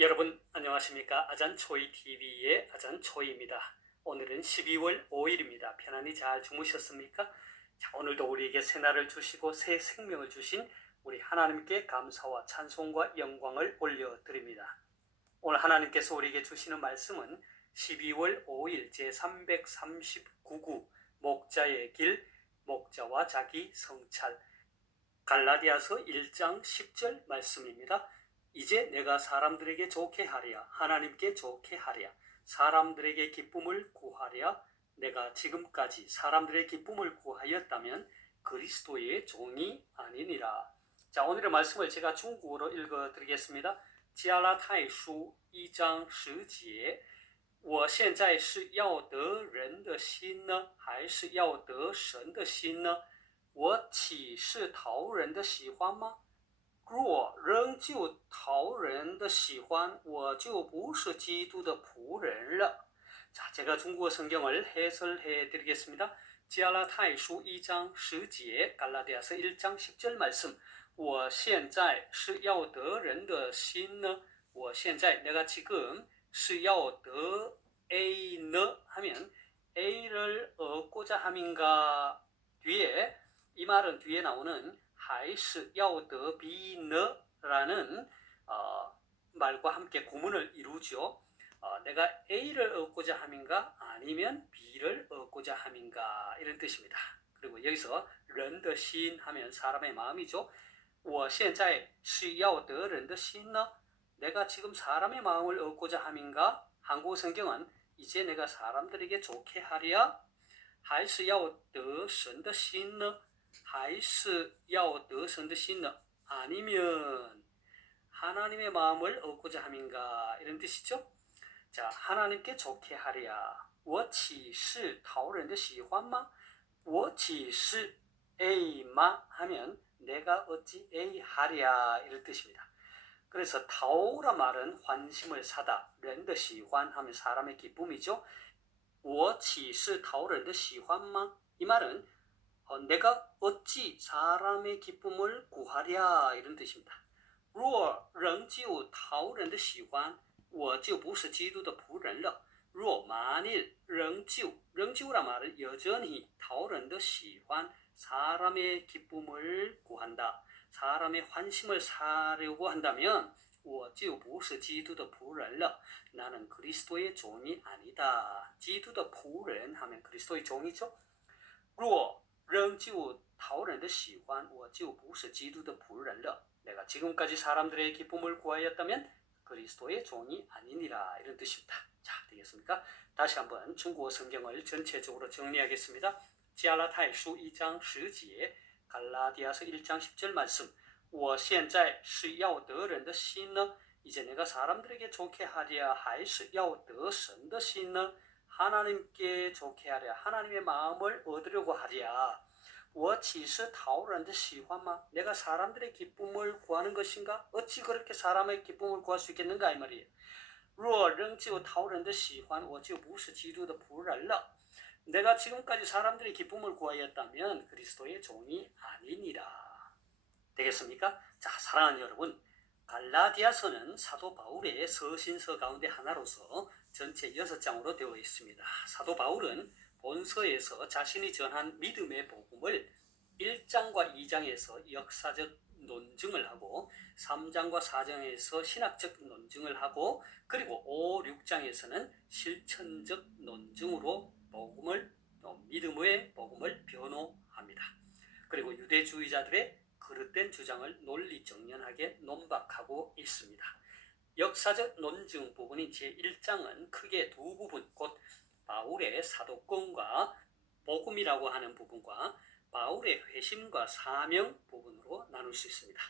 여러분 안녕하십니까? 아잔초이TV의 아잔초이입니다. 오늘은 12월 5일입니다. 편안히 잘 주무셨습니까? 자, 오늘도 우리에게 새날을 주시고 새 생명을 주신 우리 하나님께 감사와 찬송과 영광을 올려드립니다. 오늘 하나님께서 우리에게 주시는 말씀은 12월 5일 제339구 목자의 길, 목자와 자기 성찰, 갈라디아서 1장 10절 말씀입니다. 이제 내가 사람들에게 좋게 하랴, 하나님께 좋게 하랴, 사람들에게 기쁨을 구하랴. 내가 지금까지 사람들의 기쁨을 구하였다면 그리스도의 종이 아니니라. 자, 오늘의 말씀을 제가 중국어로 읽어드리겠습니다. 加拉太书1장 10节，我现在是要得人的心呢，还是要得神的心呢？我岂是讨人的喜欢吗？若仍旧讨人的喜欢，我就不是基督的仆人了。 자, 제가 중국어 성경을 해설해 드리겠습니다. 加拉太书 2장 10节, 갈라디아서 1장 10절 말씀. 我现在是要得人的心呢？我现在 내가 지금 是要得 A 는 하면 A를 얻고자 함인가 뒤에 이 말은 뒤에 나오는 还是要得 B 는 라는 말과 함께 구문을 이루죠. 내가 A를 얻고자 함인가 아니면 B를 얻고자 함인가 이런 뜻입니다. 그리고 여기서 人的心 하면 사람의 마음이죠. 我现在是要得人的心呢? 내가 지금 사람의 마음을 얻고자 함인가? 한국 성경은 이제 내가 사람들에게 좋게 하랴? 还是要得神的心呢? 还是要得神的心呢? 아니면 하나님의 마음을 얻고자 함인가? 이런 뜻이죠. 자, 하나님께 좋게 하랴. 我岂是讨人的喜欢吗?我岂是 A 마 하면 내가 어찌 A 하랴 이런 뜻입니다. 그래서 타오라 말은 환심을 사다, 人的喜欢 하면 사람의 기쁨이죠. 我岂是讨人的喜欢吗? 이 말은 내가 어찌 사람의 기쁨을 구하랴 이런 뜻입니다. 若仍旧讨人的喜欢我就不是基督的仆人了. 若 만일 仍旧 仍旧라 말은 여전히 讨人的喜欢 사람의 기쁨을 구한다. 사람의 환심을 사려고 한다면 我就不是基督的仆人了. 나는 그리스도의 종이 아니다. 基督的仆人 하면 그리스도의 종이죠. 若仍旧讨人的喜欢我就不是基督的仆人了. 내가 지금까지 사람들의 기쁨을 구하였다면 그리스도의 종이 아니니라 이런 뜻입니다. 자, 되겠습니까? 다시 한번 중국어 성경을 전체적으로 정리하겠습니다. 加拉太书 2장 10节, 갈라디아서 1장 10절 말씀. 我现在是要得人的心呢? 이제 내가 사람들에게 좋게 하랴, 还是要得神的心呢? 하나님께 좋게 하랴, 하나님의 마음을 얻으려고 하랴. 我岂是讨人的喜欢吗? 내가 사람들의 기쁨을 구하는 것인가? 어찌 그렇게 사람의 기쁨을 구할 수 있겠는가 이 말이에요. 若仍旧讨人的喜欢我就不是基督的仆人了. 내가 지금까지 사람들의 기쁨을 구하였다면 그리스도의 종이 아니니라. 되겠습니까? 자, 사랑하는 여러분, 갈라디아서는 사도 바울의 서신서 가운데 하나로서 전체 6장으로 되어 있습니다. 사도 바울은 본서에서 자신이 전한 믿음의 복음을 1장과 2장에서 역사적 논증을 하고 3장과 4장에서 신학적 논증을 하고 그리고 5, 6장에서는 실천적 논증으로 믿음의 복음을 변호합니다. 그리고 유대주의자들의 그릇된 주장을 논리정연하게 논박하고 있습니다. 역사적 논증 부분인 제1장은 크게 두 부분, 곧 바울의 사도권과 복음이라고 하는 부분과 바울의 회심과 사명 부분으로 나눌 수 있습니다.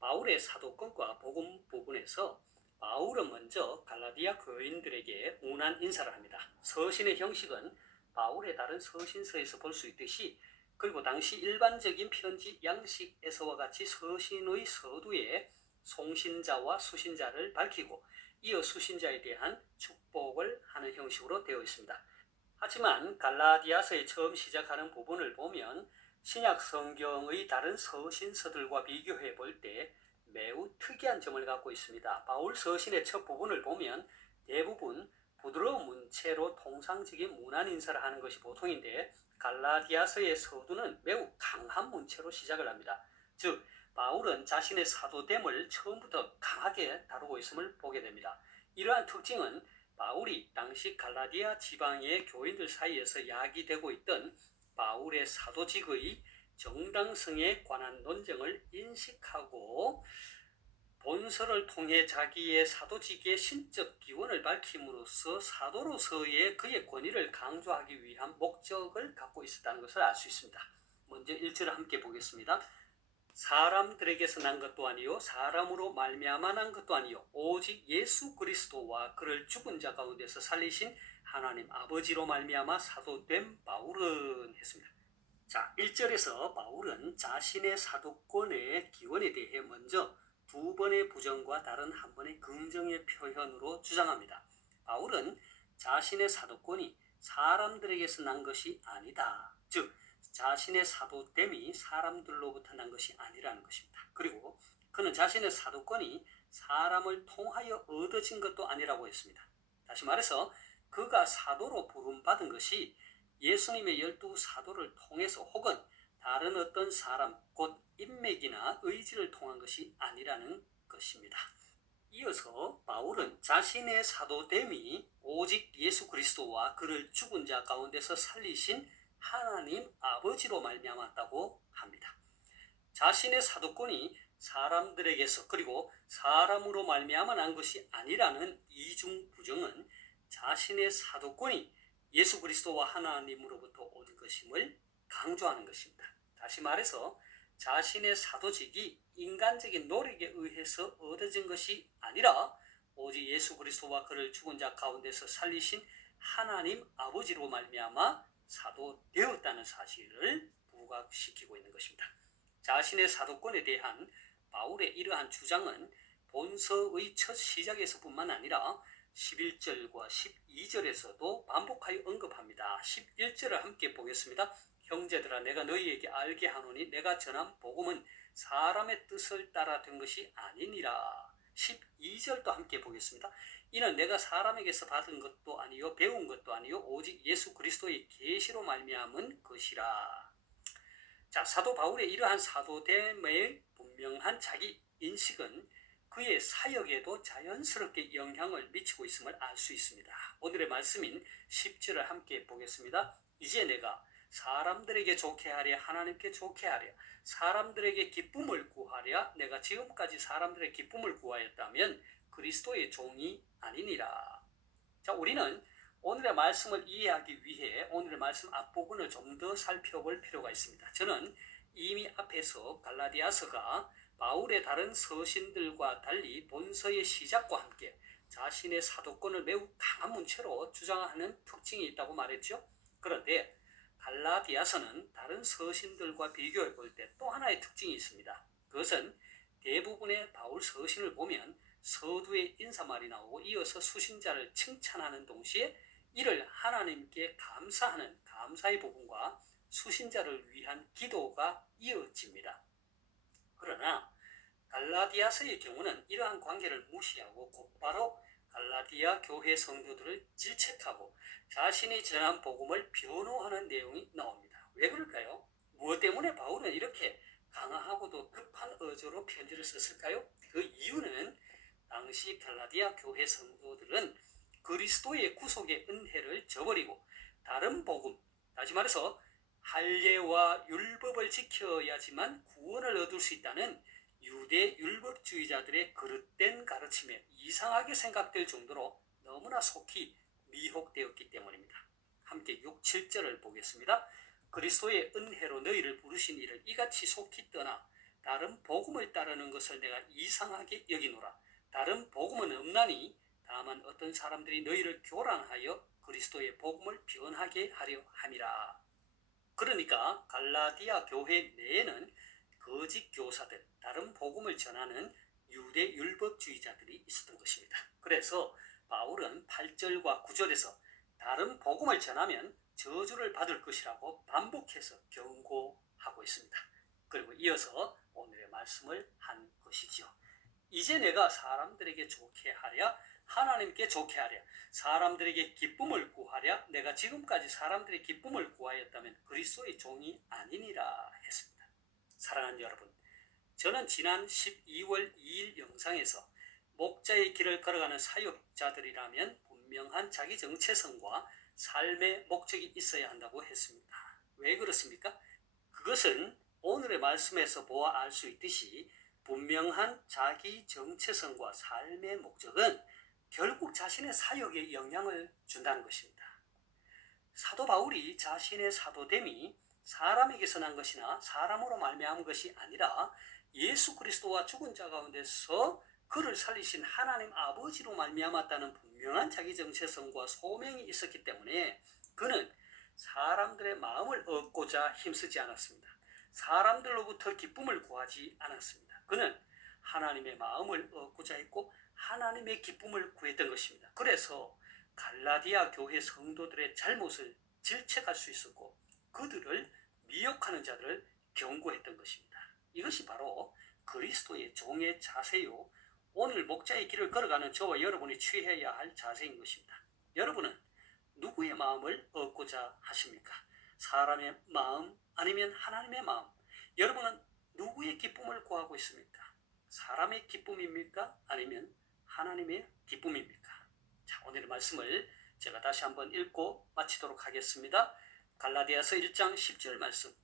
바울의 사도권과 복음 부분에서 바울은 먼저 갈라디아 교인들에게 운한 인사를 합니다. 서신의 형식은 바울의 다른 서신서에서 볼 수 있듯이 그리고 당시 일반적인 편지 양식에서와 같이 서신의 서두에 송신자와 수신자를 밝히고 이어 수신자에 대한 축복을 하는 형식으로 되어 있습니다. 하지만 갈라디아서에 처음 시작하는 부분을 보면 신약 성경의 다른 서신서들과 비교해 볼 때 매우 특이한 점을 갖고 있습니다. 바울 서신의 첫 부분을 보면 대부분 부드러운 문체로 통상적인 문안 인사를 하는 것이 보통인데 갈라디아서의 서두는 매우 강한 문체로 시작을 합니다. 즉 바울은 자신의 사도됨을 처음부터 강하게 다루고 있음을 보게 됩니다. 이러한 특징은 바울이 당시 갈라디아 지방의 교인들 사이에서 야기되고 있던 바울의 사도직의 정당성에 관한 논쟁을 인식하고 본서를 통해 자기의 사도직의 신적 기원을 밝힘으로써 사도로서의 그의 권위를 강조하기 위한 목적을 갖고 있었다는 것을 알 수 있습니다. 먼저 1절을 함께 보겠습니다. 사람들에게서 난 것도 아니요 사람으로 말미암아 난 것도 아니요 오직 예수 그리스도와 그를 죽은 자 가운데서 살리신 하나님 아버지로 말미암아 사도된 바울은 했습니다. 자, 1절에서 바울은 자신의 사도권의 기원에 대해 먼저 두 번의 부정과 다른 한 번의 긍정의 표현으로 주장합니다. 바울은 자신의 사도권이 사람들에게서 난 것이 아니다. 즉 자신의 사도됨이 사람들로부터 난 것이 아니라는 것입니다. 그리고 그는 자신의 사도권이 사람을 통하여 얻어진 것도 아니라고 했습니다. 다시 말해서 그가 사도로 부름받은 것이 예수님의 12 사도를 통해서 혹은 다른 어떤 사람, 곧 인맥이나 의지를 통한 것이 아니라는 것입니다. 이어서 바울은 자신의 사도됨이 오직 예수 그리스도와 그를 죽은 자 가운데서 살리신 하나님 아버지로 말미암았다고 합니다. 자신의 사도권이 사람들에게서 그리고 사람으로 말미암아 난 것이 아니라는 이중 부정은 자신의 사도권이 예수 그리스도와 하나님으로부터 온 것임을 강조하는 것입니다. 다시 말해서 자신의 사도직이 인간적인 노력에 의해서 얻어진 것이 아니라 오직 예수 그리스도와 그를 죽은 자 가운데서 살리신 하나님 아버지로 말미암아 사도되었다는 사실을 부각시키고 있는 것입니다. 자신의 사도권에 대한 바울의 이러한 주장은 본서의 첫 시작에서뿐만 아니라 11절과 12절에서도 반복하여 언급합니다. 11절을 함께 보겠습니다. 형제들아 내가 너희에게 알게 하노니 내가 전한 복음은 사람의 뜻을 따라 된 것이 아니니라. 12절도 함께 보겠습니다. 이는 내가 사람에게서 받은 것도 아니요 배운 것도 아니요 오직 예수 그리스도의 계시로 말미암은 것이라. 자, 사도 바울의 이러한 사도됨의 분명한 자기 인식은 그의 사역에도 자연스럽게 영향을 미치고 있음을 알 수 있습니다. 오늘의 말씀인 10절을 함께 보겠습니다. 이제 내가 사람들에게 좋게 하랴 하나님께 좋게 하랴 사람들에게 기쁨을 구하랴 내가 지금까지 사람들의 기쁨을 구하였다면 그리스도의 종이 아니니라. 자, 우리는 오늘의 말씀을 이해하기 위해 오늘의 말씀 앞부분을 좀 더 살펴볼 필요가 있습니다. 저는 이미 앞에서 갈라디아서가 바울의 다른 서신들과 달리 본서의 시작과 함께 자신의 사도권을 매우 강한 문체로 주장하는 특징이 있다고 말했죠. 그런데 갈라디아서는 다른 서신들과 비교해 볼 때 또 하나의 특징이 있습니다. 그것은 대부분의 바울 서신을 보면 서두에 인사말이 나오고 이어서 수신자를 칭찬하는 동시에 이를 하나님께 감사하는 감사의 부분과 수신자를 위한 기도가 이어집니다. 그러나 갈라디아서의 경우는 이러한 관계를 무시하고 곧바로 갈라디아 교회 성도들을 질책하고 자신이 전한 복음을 변호하는 내용이 나옵니다. 왜 그럴까요? 무엇 때문에 바울은 이렇게 강하고도 급한 어조로 편지를 썼을까요? 그 이유는 당시 갈라디아 교회 성도들은 그리스도의 구속의 은혜를 저버리고 다른 복음, 다시 말해서 할례와 율법을 지켜야지만 구원을 얻을 수 있다는 유대 율법주의자들의 그릇된 가르침에 이상하게 생각될 정도로 너무나 속히 미혹되었기 때문입니다. 함께 6, 7절을 보겠습니다. 그리스도의 은혜로 너희를 부르신 이를 이같이 속히 떠나 다른 복음을 따르는 것을 내가 이상하게 여기노라. 다른 복음은 없나니 다만 어떤 사람들이 너희를 교란하여 그리스도의 복음을 변하게 하려 함이라. 그러니까 갈라디아 교회 내에는 거짓 교사들, 다른 복음을 전하는 유대 율법주의자들이 있었던 것입니다. 그래서 바울은 8절과 9절에서 다른 복음을 전하면 저주를 받을 것이라고 반복해서 경고하고 있습니다. 그리고 이어서 오늘의 말씀을 한 것이지요. 이제 내가 사람들에게 좋게 하랴 하나님께 좋게 하랴 사람들에게 기쁨을 구하랴 내가 지금까지 사람들의 기쁨을 구하였다면 그리스도의 종이 아니니라 했습니다. 사랑하는 여러분, 저는 지난 12월 2일 영상에서 목자의 길을 걸어가는 사역자들이라면 분명한 자기 정체성과 삶의 목적이 있어야 한다고 했습니다. 왜 그렇습니까? 그것은 오늘의 말씀에서 보아 알 수 있듯이 분명한 자기 정체성과 삶의 목적은 결국 자신의 사역에 영향을 준다는 것입니다. 사도 바울이 자신의 사도됨이 사람에게서 난 것이나 사람으로 말미암은 것이 아니라 예수 그리스도와 죽은 자 가운데서 그를 살리신 하나님 아버지로 말미암았다는 분명한 자기 정체성과 소명이 있었기 때문에 그는 사람들의 마음을 얻고자 힘쓰지 않았습니다. 사람들로부터 기쁨을 구하지 않았습니다. 그는 하나님의 마음을 얻고자 했고 하나님의 기쁨을 구했던 것입니다. 그래서 갈라디아 교회 성도들의 잘못을 질책할 수 있었고 그들을 미혹하는 자들을 경고했던 것입니다. 이것이 바로 그리스도의 종의 자세요. 오늘 목자의 길을 걸어가는 저와 여러분이 취해야 할 자세인 것입니다. 여러분은 누구의 마음을 얻고자 하십니까? 사람의 마음 아니면 하나님의 마음? 여러분은 누구의 기쁨을 구하고 있습니까? 사람의 기쁨입니까? 아니면 하나님의 기쁨입니까? 자, 오늘의 말씀을 제가 다시 한번 읽고 마치도록 하겠습니다. 갈라디아서 1장 10절 말씀.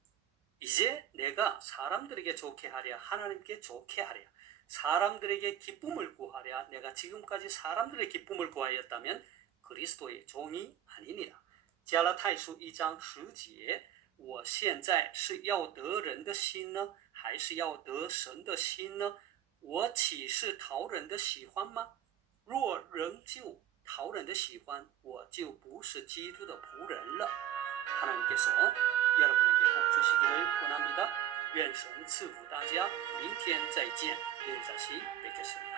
이제 내가 사람들에게 좋게 하랴 하나님께 좋게 하랴 사람들에게 기쁨을 구하랴 내가 지금까지 사람들의 기쁨을 구하였다면 그리스도의 종이 아니니라. 加拉太书1章10节我现在是要得人的心呢还是要得神的心呢我岂是讨人的喜欢吗若仍旧讨人的喜欢我就不是基督的仆人了 하나님께서 여러분에게 복 주시기를 원합니다. 愿神赐福大家，明天再见，내일다시뵙겠습니다